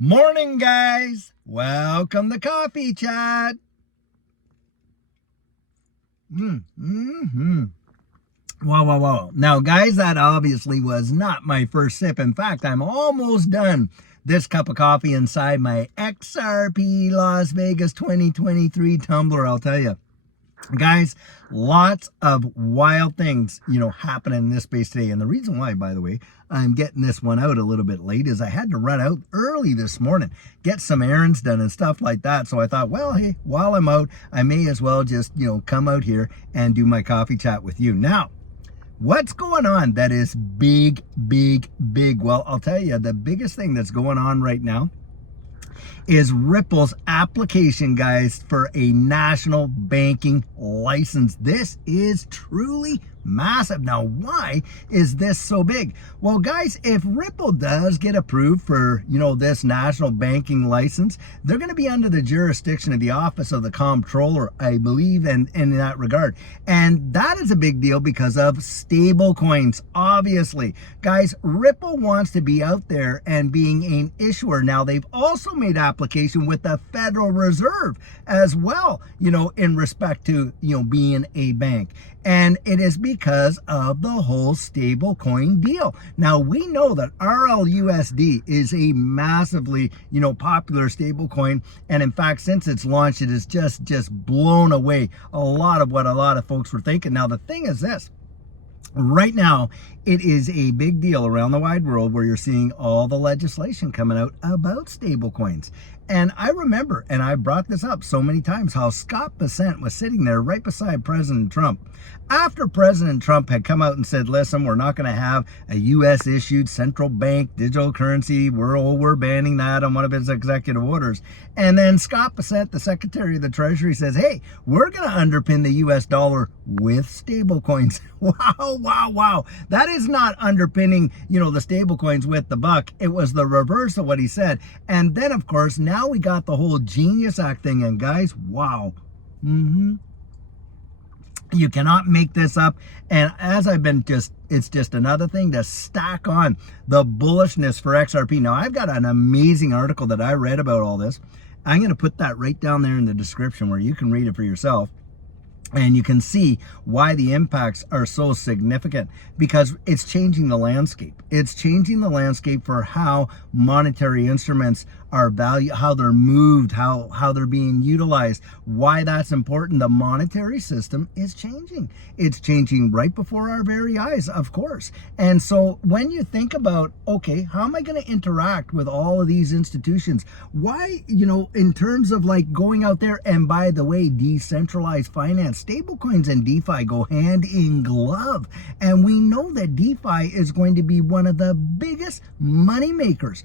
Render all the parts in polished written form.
Morning, guys. Welcome to Coffee Chat. Wow. Now, guys, that obviously was not my first sip. In fact, I'm almost done this cup of coffee inside my XRP Las Vegas 2023 tumbler, I'll tell you. Guys, lots of wild things, happen in this space today. And the reason why, by the way, I'm getting this one out a little bit late is I had to run out early this morning, get some errands done and stuff like that. So I thought, well, hey, while I'm out, I may as well just, come out here and do my coffee chat with you. Now, what's going on that is big? Well, I'll tell you, the biggest thing that's going on right now is Ripple's application, guys, for a national banking license. This is truly massive. Now, why is this so big? Well, guys, if Ripple does get approved for, this national banking license, they're going to be under the jurisdiction of the Office of the Comptroller, I believe, in that regard. And that is a big deal because of stable coins, obviously. Guys, Ripple wants to be out there and being an issuer. Now, they've also made application with the Federal Reserve as well, in respect to, being a bank. And it is because of the whole stable coin deal. Now, we know that RLUSD is a massively, popular stable coin. And in fact, since its launch, it has just blown away a lot of what a lot of folks were thinking. Now, the thing is this. Right now, it is a big deal around the wide world where you're seeing all the legislation coming out about stablecoins. And I remember, and I brought this up so many times, how Scott Bessent was sitting there right beside President Trump. After President Trump had come out and said, listen, we're not going to have a U.S. issued central bank digital currency. We're banning that on one of his executive orders. And then Scott Bessent, the Secretary of the Treasury, says, hey, we're going to underpin the U.S. dollar with stable coins. Wow. That is not underpinning, the stable coins with the buck. It was the reverse of what he said. And then, of course, now we got the whole Genius Act thing. And guys, wow. You cannot make this up. And as I've been it's just another thing to stack on the bullishness for XRP. Now, I've got an amazing article that I read about all this. I'm going to put that right down there in the description where you can read it for yourself. And you can see why the impacts are so significant, because it's changing the landscape. It's changing the landscape for how monetary instruments are valued, how they're moved, how they're being utilized, why that's important. The monetary system is changing. It's changing right before our very eyes, of course. And so when you think about, okay, how am I going to interact with all of these institutions? Why, in terms of like going out there, and by the way, decentralized finance, stablecoins and DeFi go hand in glove. And we know that DeFi is going to be one of the biggest money makers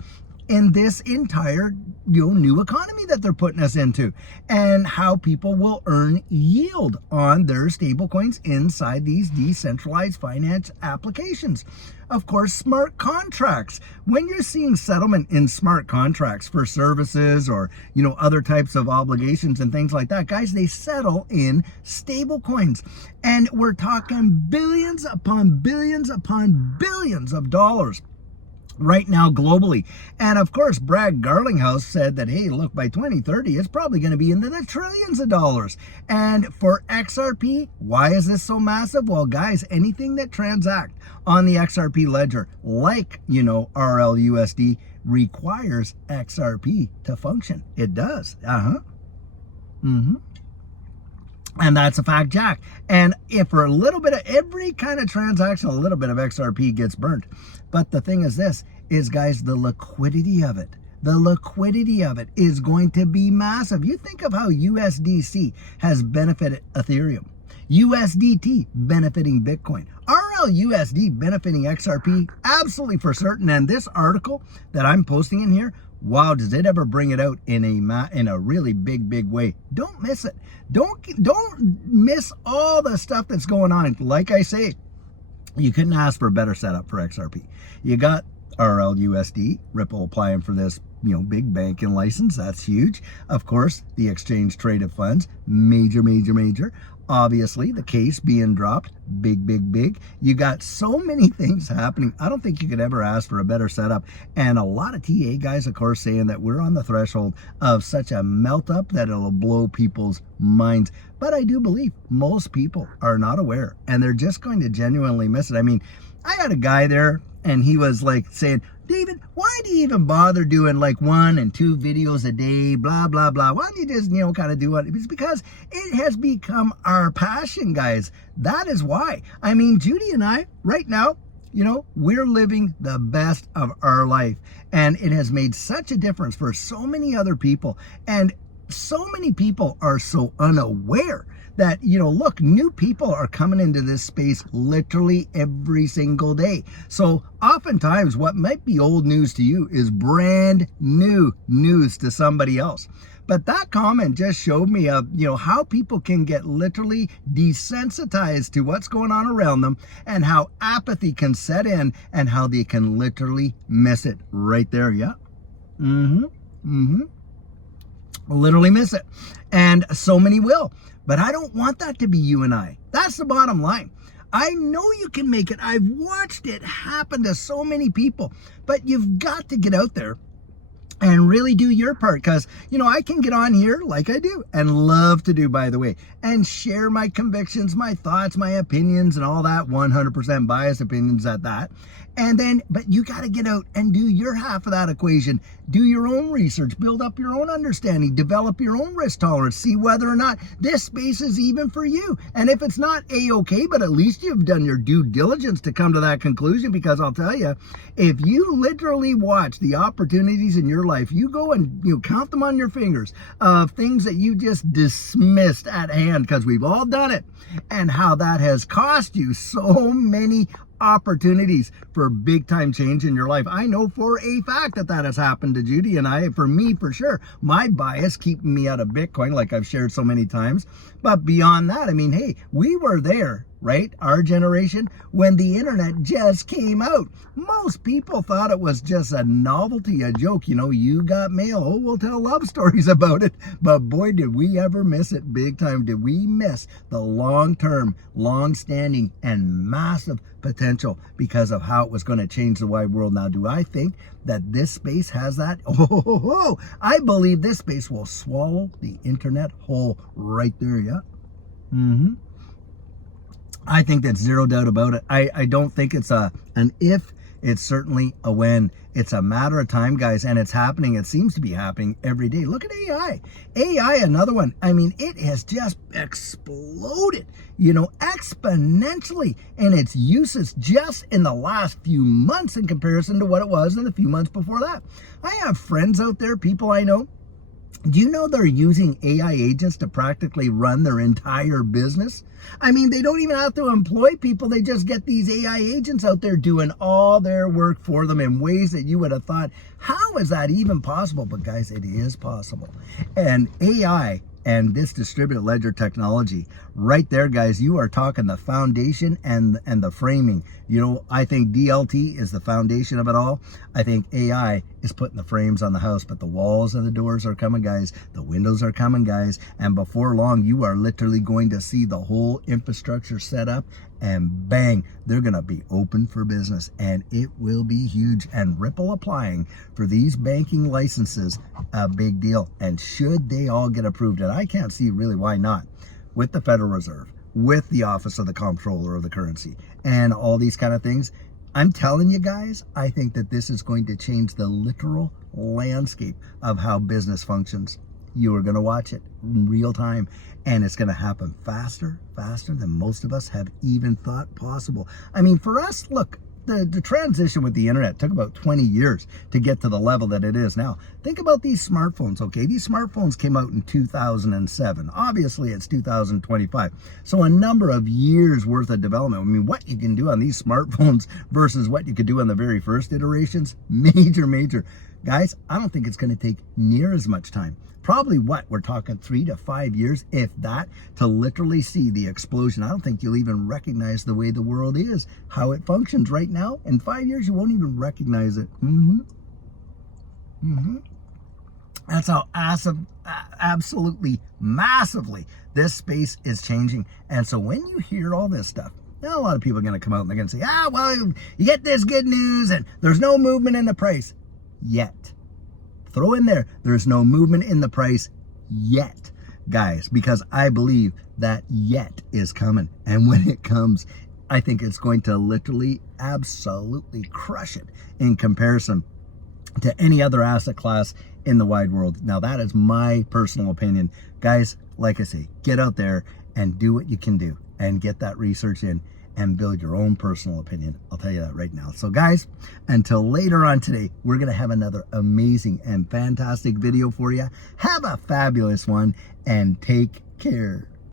in this entire new economy that they're putting us into, and how people will earn yield on their stable coins inside these decentralized finance applications. Of course, smart contracts. When you're seeing settlement in smart contracts for services or other types of obligations and things like that, guys, they settle in stable coins. And we're talking billions upon billions upon billions of dollars right now globally. And of course, Brad Garlinghouse said that, hey, look, by 2030, it's probably going to be into the trillions of dollars. And for XRP, why is this so massive? Well, guys, anything that transact on the XRP ledger, like, RLUSD, requires XRP to function. It does. And that's a fact, Jack. And if for a little bit of every kind of transaction, a little bit of XRP gets burnt. But the thing is this, guys, the liquidity of it. The liquidity of it is going to be massive. You think of how USDC has benefited Ethereum. USDT benefiting Bitcoin. RLUSD benefiting XRP, absolutely for certain. And this article that I'm posting in here, wow, does it ever bring it out in a really big way. Don't miss it. Don't miss all the stuff that's going on. Like I say, you couldn't ask for a better setup for XRP. You got RLUSD, Ripple applying for this big banking license. That's huge. Of course, the exchange traded funds, major, major, major. Obviously, the case being dropped, big, big, big. You got so many things happening. I don't think you could ever ask for a better setup. And a lot of TA guys, of course, saying that we're on the threshold of such a melt up that it'll blow people's minds. But I do believe most people are not aware, and they're just going to genuinely miss it. I mean, I had a guy there, and he was like saying, David, why do you even bother doing like 1 and 2 videos a day, blah, blah, blah? Why don't you just, kind of do it? It's because it has become our passion, guys. That is why. I mean, Judy and I, right now, we're living the best of our life. And it has made such a difference for so many other people. And so many people are so unaware that, look, new people are coming into this space literally every single day. So oftentimes what might be old news to you is brand new news to somebody else. But that comment just showed me how people can get literally desensitized to what's going on around them, and how apathy can set in, and how they can literally miss it right there. Yeah. Literally miss it. And so many will. But I don't want that to be you and I. That's the bottom line. I know you can make it. I've watched it happen to so many people. But you've got to get out there and really do your part. Because, I can get on here like I do, and love to do, by the way, and share my convictions, my thoughts, my opinions, and all that, 100% biased opinions at that. And then, but you got to get out and do your half of that equation. Do your own research, build up your own understanding, develop your own risk tolerance, see whether or not this space is even for you. And if it's not, A-okay, but at least you've done your due diligence to come to that conclusion. Because I'll tell you, if you literally watch the opportunities in your life, you go and count them on your fingers of things that you just dismissed at hand, because we've all done it, and how that has cost you so many opportunities for big time change in your life. I know for a fact that has happened to Judy and I. For me, for sure, my bias keeping me out of Bitcoin, like I've shared so many times. But beyond that, I mean, hey, we were there, right? Our generation, when the internet just came out. Most people thought it was just a novelty, a joke. You got mail. Oh, we'll tell love stories about it. But boy, did we ever miss it big time. Did we miss the long-term, long-standing, and massive potential because of how it was going to change the wide world. Now, do I think that this space has that? Oh, I believe this space will swallow the internet whole right there. Yeah. I think that's zero doubt about it. I don't think it's an if, it's certainly a when. It's a matter of time, guys, and it's happening. It seems to be happening every day. Look at AI. AI, another one. I mean, it has just exploded, exponentially in its uses just in the last few months in comparison to what it was in the few months before that. I have friends out there, people I know. Do you know they're using AI agents to practically run their entire business? I mean, they don't even have to employ people. They just get these AI agents out there doing all their work for them in ways that you would have thought, how is that even possible? But guys, it is possible. And AI and this distributed ledger technology right there, guys, you are talking the foundation and the framing. I think DLT is the foundation of it all. I think AI is putting the frames on the house, but the walls and the doors are coming, guys. The windows are coming, guys. And before long, you are literally going to see the whole infrastructure set up, and bang, they're going to be open for business, and it will be huge. And Ripple applying for these banking licenses, a big deal. And should they all get approved, and I can't see really why not, with the Federal Reserve, with the Office of the Comptroller of the Currency, and all these kind of things, I'm telling you guys, I think that this is going to change the literal landscape of how business functions. You are going to watch it in real time, and it's going to happen faster than most of us have even thought possible. I mean, for us, look, the transition with the internet took about 20 years to get to the level that it is now. Think about these smartphones, okay? These smartphones came out in 2007. Obviously, it's 2025. So a number of years worth of development. I mean, what you can do on these smartphones versus what you could do on the very first iterations, major. Guys, I don't think it's going to take near as much time. Probably we're talking 3 to 5 years, if that, to literally see the explosion. I don't think you'll even recognize the way the world is, how it functions right now. In 5 years, you won't even recognize it. That's how absolutely massively this space is changing. And so when you hear all this stuff, now a lot of people are going to come out and they're going to say, well, you get this good news and there's no movement in the price yet. Throw in there's no movement in the price yet, guys, because I believe that yet is coming. And when it comes, I think it's going to literally absolutely crush it in comparison to any other asset class in the wide world. Now, that is my personal opinion. Guys, like I say, get out there and do what you can do and get that research in and build your own personal opinion. I'll tell you that right now. So guys, until later on today, we're going to have another amazing and fantastic video for you. Have a fabulous one and take care.